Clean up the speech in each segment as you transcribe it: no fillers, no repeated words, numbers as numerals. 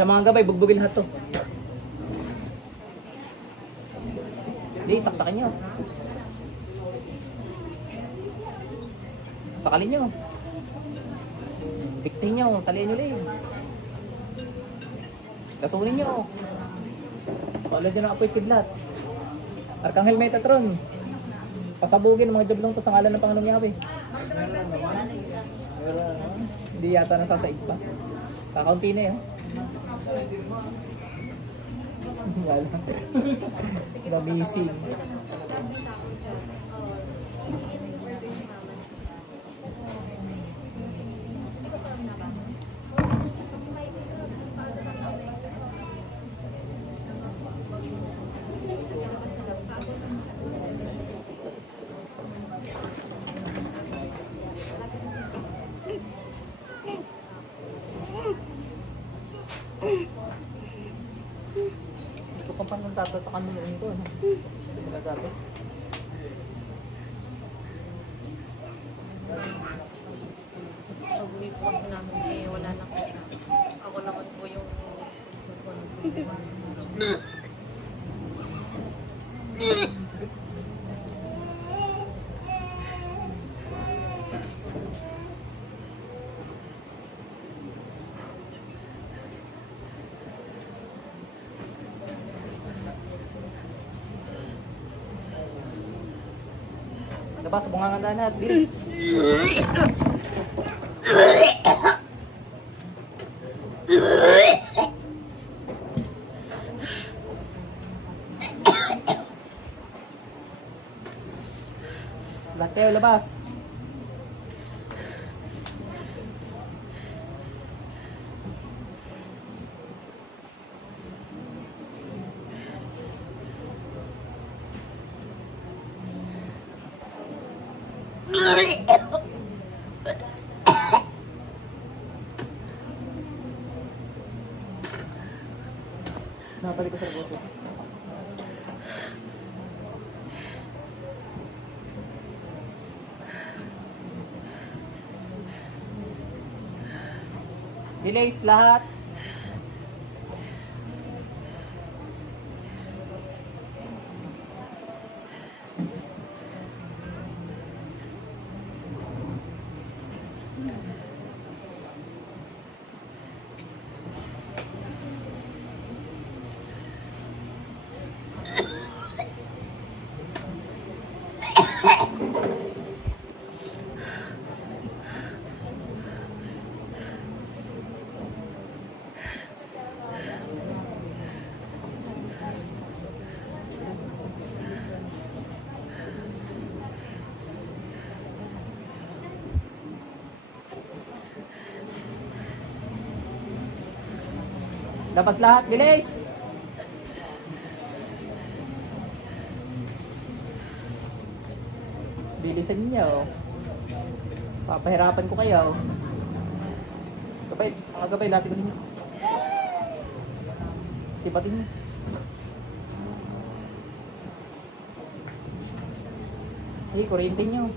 Sa mga gabay, bugbugin lahat to. Hindi, saksakin nyo. Sakalin nyo. Piktin nyo, talian nyo lang. Kasunin nyo. Wala dyan ang apoy kidlat. Arkanghel Metatron. Pasabugin mga jablong to sa ngalan ng Panginoong Yahweh. Hindi yata nasasaig pa. Kakaunti na yun. Wala. Mamising. Ito pa nang tatatakan mo ito, ano? Simula dati. Pag-uwi po kasi namin eh, wala na po. Ako naman po yung Labas, bungangan na natin, bilis. Lahat kayo, labas. Nabalik ko sa boses. Delays lahat. Labas lahat, bilis! Bilisan niyo. Papahirapan ko kayo. Gabay, mga gabay, dati ko ninyo. Sipatin niyo. Sige, kuryente niyo.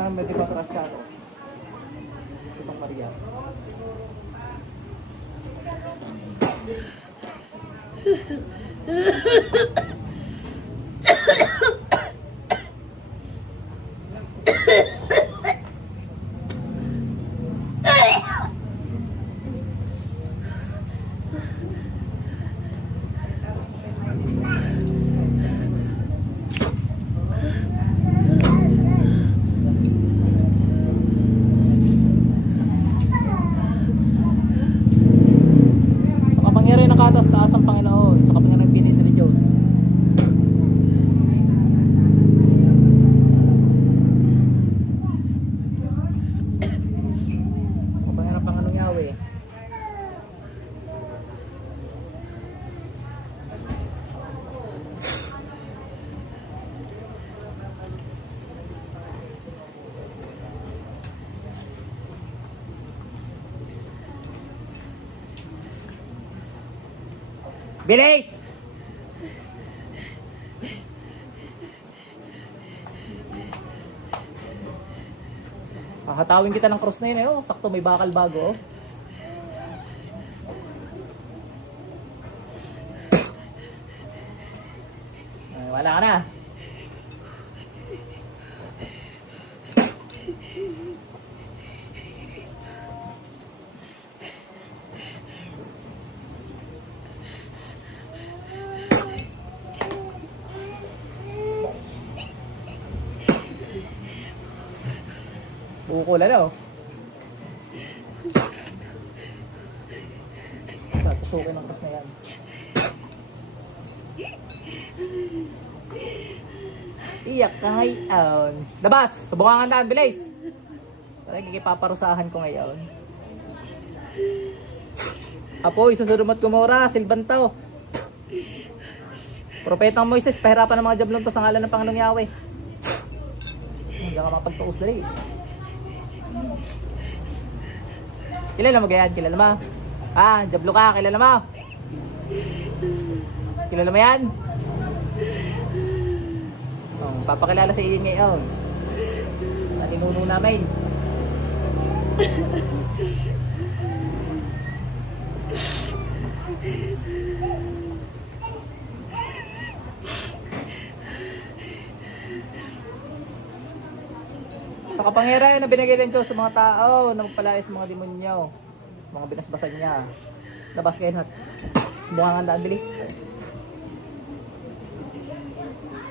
Parang may diba krasyatos? Itong Maria. Sa kapangyarihan ng kataas-taas ang Panginoon, sa kapangyarihan ng pinili ni Diyos. Sa kapangyarihan ng Panginoong Yahweh. Bilis! Hahatawin kita ng cross na yun eh. Oh. Sakto may bakal bago. Oh. Ay, wala ka na. Bukula na oh. Tusukin ang cross na yan. Iyak kahit aon. Labas! Subukan ang daan, bilis! Parang kikipaparusahan ko ngayon. Apoy, susunod kumora, silbantaw. Propetang Moises, pahirapan ng mga jablon to sa ngalan ng Panginoong Yahweh. Hindi ka mapagtuos dali. Kilala mo ganyan? Kilala mo? Ah, jablo ka, kilala mo? Kilala mo yan? Oh, papakilala sa iyo ngayon. Sa ninuno namin. Sa kapangyarihan na binigay ng Diyos sa mga tao na magpalaya sa mga demonyo, mga binasbasan niya. Labas kayo natin. Bunga nga daan, bilis.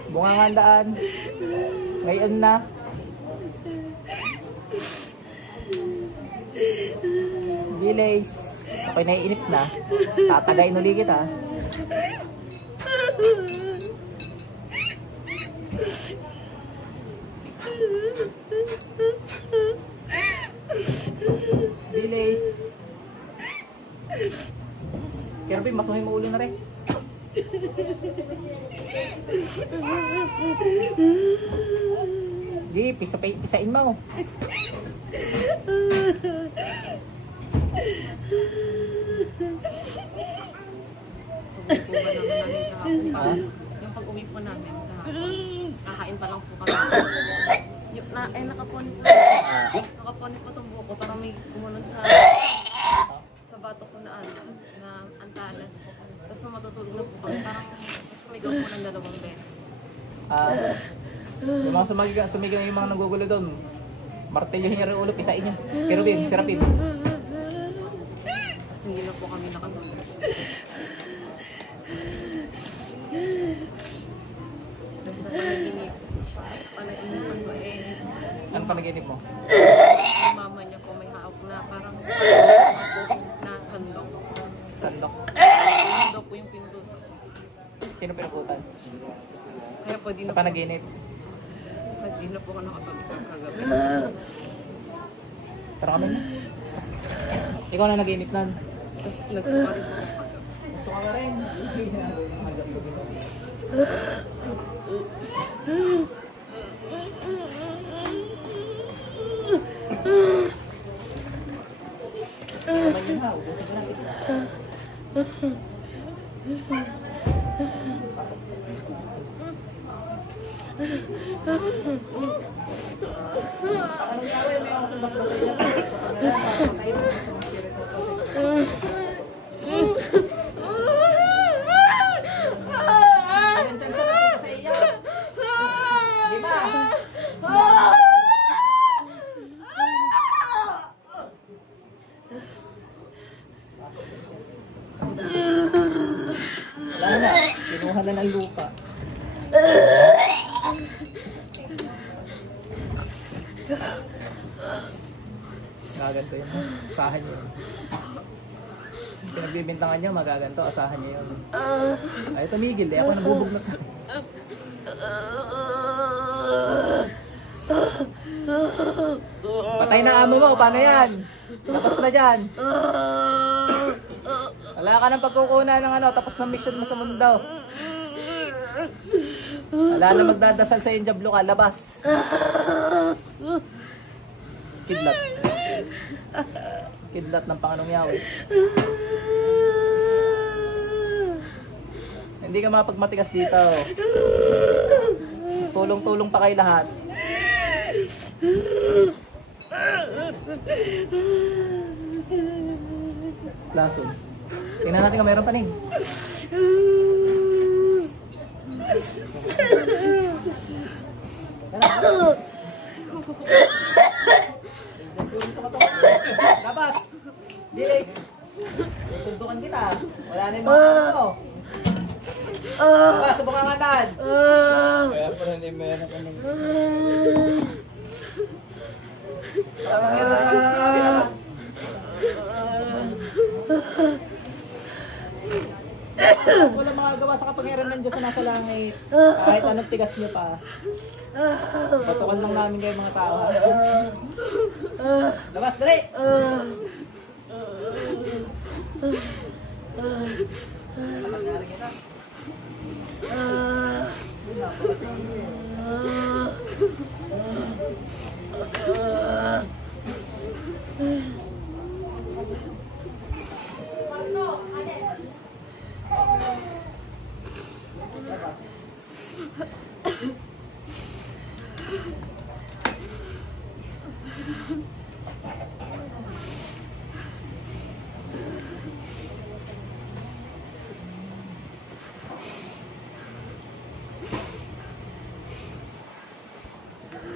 Bunga nga daan. Ngayon na. Bilis. Okay, naiinip na. Tatagayin ulit kita. Bilis. Kirby, masuhin mo ulo na rin. Di, pisain mo. Yung pag-uwi po namin, kakain pa lang po kami. Nakaponi po itong buko para may kumunod sa batok ko na antanas. Tapos nung matutulog na po kami, parang sumigaw po ng 2 beses. Yung mga sumigaw yung mga nagugulo doon, martilyo niya rin ulo, pisain niyo. Pero bin, sirapin. Kasi hindi na po kami nakatulog. Sa panaginip, panaginip ko Saan panaginip mo? yung mama niya po may hawak na parang na sandok. Sandok. Sandok po yung pinutusok. Sino pinuputan? Kaya po di na Sa panaginip. Hindi na po ako nakatulog kagabi. Tara kami na. Ikaw na naginip nan. Tapos nagsuka rin po. Nagsuka ka rin. Wala na. Kinuha na ng lupa. Gaganto yun. Asahan nyo yun. Pinagbibintangan nyo, magaganto. Asahan nyo yun. Ay, tumigil. Di ako nabubugnot. Patay na amo mo. Paano yan? Tapos na dyan. Wala ka ng pagkukunan ng ano. Tapos na mission mo sa mundo. Wala na magdadasal sa Injablo ka. Labas. Kidlat. Kidlat ng Panganong Yahweh. Hindi ka mapagmatigas dito. Tulong-tulong pa kayo lahat. Lason. Tingnan natin kung meron pa rin. Labas! Dilis! Tuntukan kita. Wala na yung mga ko. Labas! Subok ang atad! Kaya pala hindi meron ka ng... Mas walang magagawa sa kapangyarihan ng Diyos na nasa langit. Kahit anong tigas nyo pa. Patukan lang namin kayo mga tao. Ha? Labas, dali! Kapangyari kita.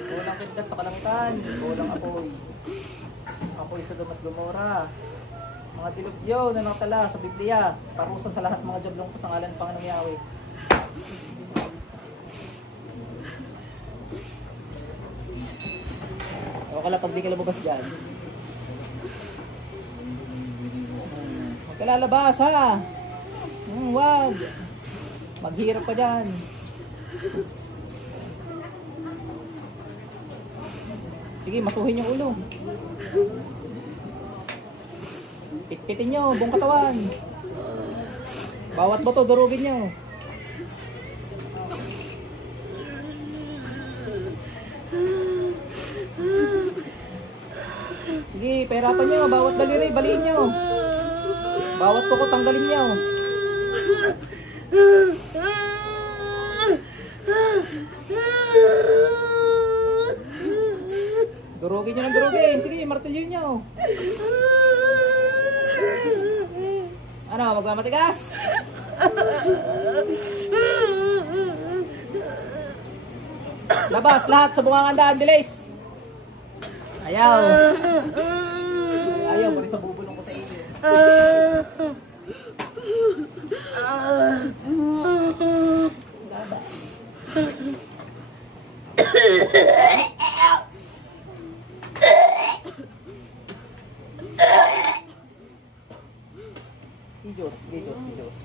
Kulang kidlat sa kalangitan, kulang apoy. Apoy sa Sodom at Gomora. Mga dilubyo na nakatala sa Biblia, parusa sa lahat mga jablong po sa ngalan ng Panginoong Yahweh. O kala pag di ka lumabas dyan. Huwag ka lalabas ha! Wag! Maghirap ka dyan. Sige, masuhin yung ulo. Pitpitin nyo, buong katawan. Bawat bato, durugin nyo. Sige, pahirapan nyo. Bawat daliri, baliin nyo. Bawat kuko, tanggalin nyo. Durugin nyo ng durugin. Sige, martilyo nyo. Ano, magmamatigas? Labas, lahat sa bungangandaan, bilis. Ayaw. Ayaw, bari sa bubulong ko sa iyo. Labas. Diyos.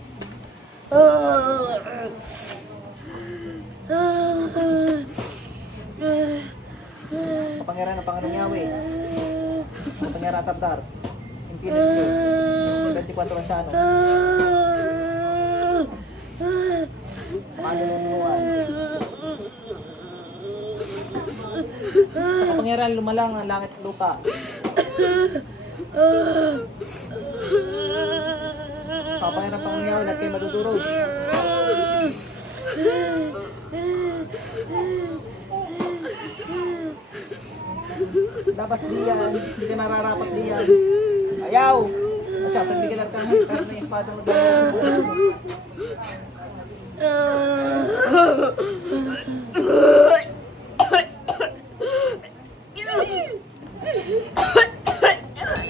Kapangyarihan ng Panginoong Yahweh. Kapangyarihan at Abdar. Infinite Diyos. 24 Ancianos. Sa kalulunuan. Sa kapangyarihan lumalang ang langit at lupa. Sa kapangyarihan ng Panginoong Yahweh lahat kayo madudurog. Labas diyan, hindi ka nararapat diyan. Ayaw! Asya, sagdi ka lang kahit na yung espada mo dahil.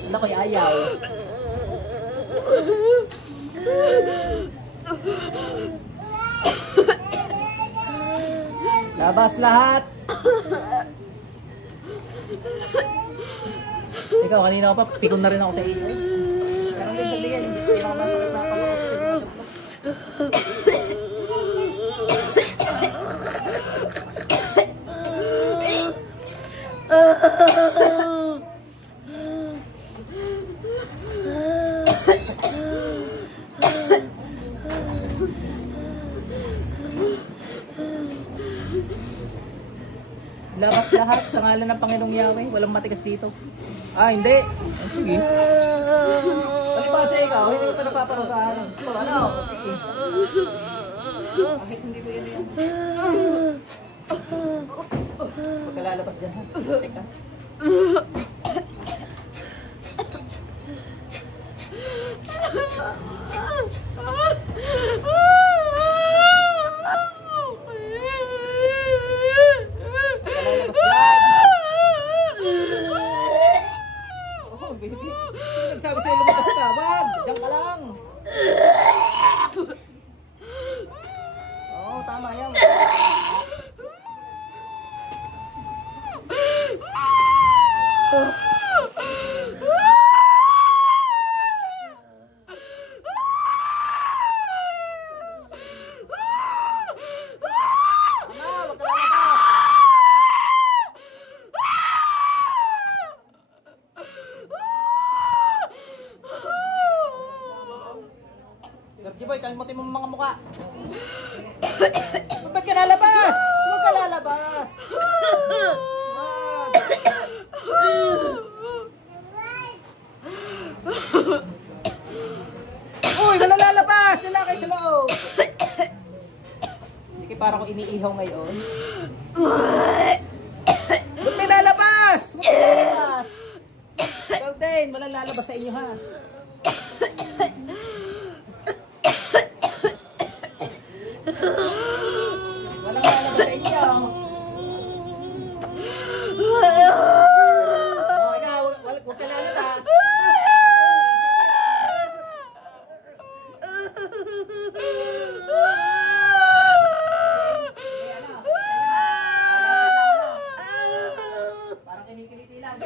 Nakoy ayaw. Labas lahat! Ikaw, kanina ko pa, pikon na rin ako sa iyo. Meron din sa bigay, hindi ako masakit na pala sa iyo. Labas lahat sa ngalan ng Panginoong Yahweh. Walang matigas dito. Ah, hindi. Oh, sige. Palibasa ikaw, hindi ko pa napaparusahan. Gusto, ano? Sige. Bakit hindi ko yan yan? Huwag ka lalabas dyan, ha? Teka. Baby, sino nagsabi sa'yo lumabas ka? Wag! Diyan ka lang! Oo, tama yan. Boy, kalmutin mo mga mukha. Ba't ka lalabas? Huwag ka lalabas. Uy, wala lalabas. Wala kayo sa loob. Hindi kayo parang kung iniihaw ngayon. Ba't may lalabas? Huwag ka lalabas. Ikaw din, walang lalabas sa inyo, ha? Walang lalabas sa inyo. Oh, ikaw, huwag ka lalabas. Parang kinikiliti lang.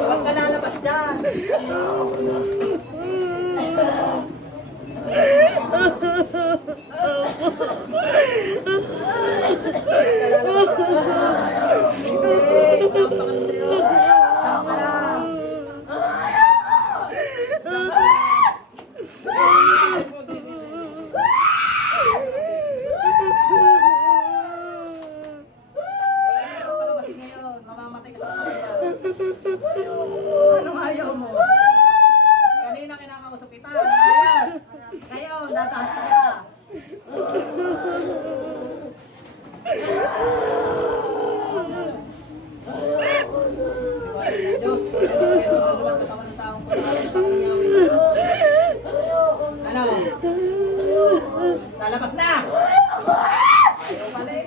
Huwag ka lalabas dyan. Tama lang. Anong ayaw mo? Kanina kinakausap kita. Ayos. Ngayon, tataas kita. Diyos, lumat katawan ng saong ko. Ano? Lalabas na! Ayaw balik.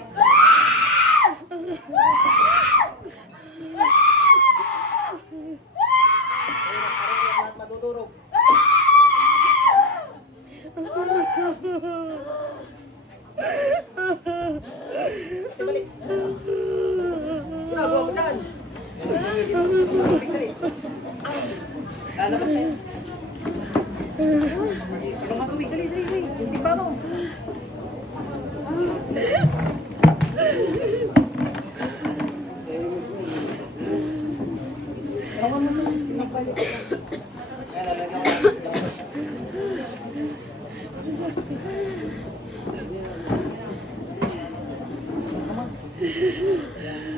Matutulog. Balik. Ginagawa mo dyan. Lalabas na yun. Ilong ka tubig. Dali. Timba mo. Ilong mo na. Ilong ka. Ayan, lalagyan ko.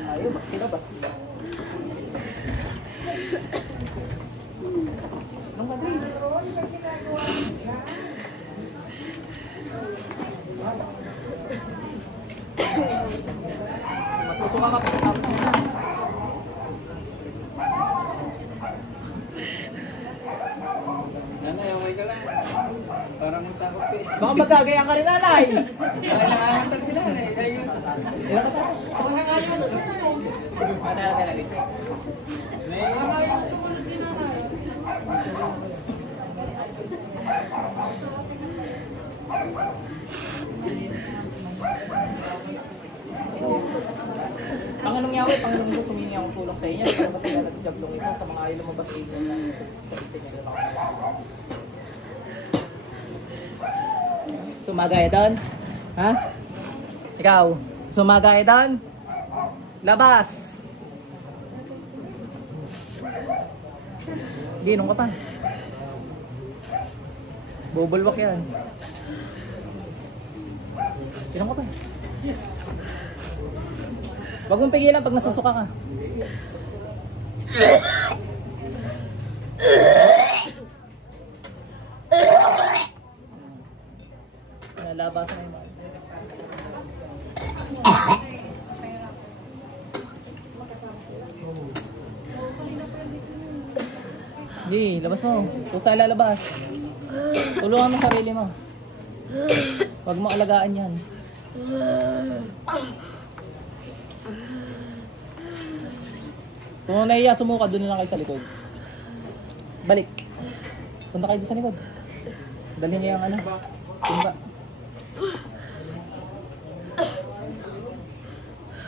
Ayaw, silabas. Ilong ka din. Masusuka ka pagkatapos mo na. Nanay, okay ka lang. Parang takot ka eh. Baka magkagayang ka rin, nanay. Ay, nakakantag sila, nanay. Ilan ka pa? Ako na nga yun. Panganong Yahweh, Panginoong Diyos, humingi akong tulong sa inyo. Ito ba sila nagjablong ito sa mga ayaw lumabas dito na sa inyo na Sumagay doon? Ha? Ikaw? Sumagay doon? Labas! Ginong ka pa. Bubulwak yan. Ginong ka pa. Wag mong pigilan pag nasusuka ka. Nalabasan na yung mga. Hindi, labas mo. Kung saan lalabas. Tulungan mo sarili mo. Wag mo alagaan yan. Kung naiya sumuka, doon na lang kayo sa likod. Balik. Punta kayo doon sa likod. Dalhin niya yung ano. Timba.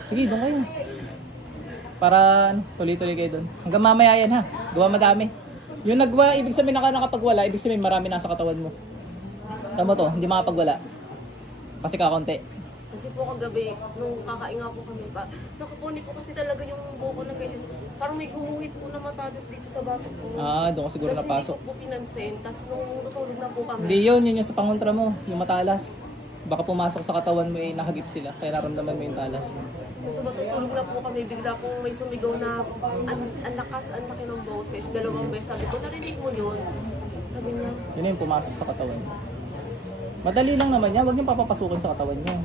Sige, doon kayo. Para tuloy-tuloy kayo doon. Hanggang mamaya yan ha. Gawa madami. Yung nagwa, ibig sabihin nakapagwala, ibig sabihin marami nasa katawan mo. Tama to, hindi makapagwala. Kasi kakaunti. Kasi po kagabi, nung kakainga po kami pa, nakapuni po kasi talaga yung buko na ganyan. Parang may gumuhit po na matadas dito sa batok ko. Ah, doon ka siguro Tapos napasok. hindi ko po pinansin. Tapos nung tutulog na po kami. Hindi yun yung sa pangontra mo, yung matalas. Baka pumasok sa katawan mo nahagip sila, kaya naramdaman mo yung talas. Kasi matutulog na po kami, bigla po may sumigaw na ang lakas, ang laki ng boses. Dalawang beses sabi ko, narinig mo yun? Sabi niya, Yun yung pumasok sa katawan. Madali lang naman yan, huwag niyong papapasukin sa katawan niyo.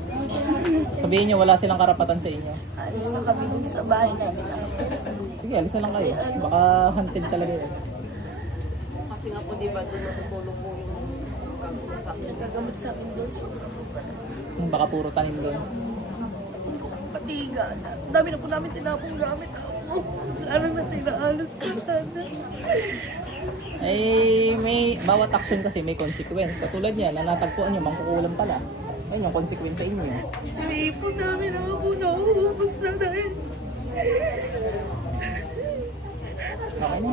Sabihin niyo wala silang karapatan sa inyo. Alis na kami dun sa bahay namin. Sige, alis na lang kayo. Baka hunted talaga yun. kasi nga po diba doon natutulog po yung gagawin sa akin. Gagamot sa akin doon. Baka puro tanim doon. Patiga na. Dami na po namin tinapong gamit ako. Lalo na tinaalos ko sana. Ay, may bawat action kasi may consequence. Katulad niya, na natagpuan niyo, mangkukulam pala. Ayun yung consequence sa inyo. Naipon namin ako po nauubos na dahil. Okay na.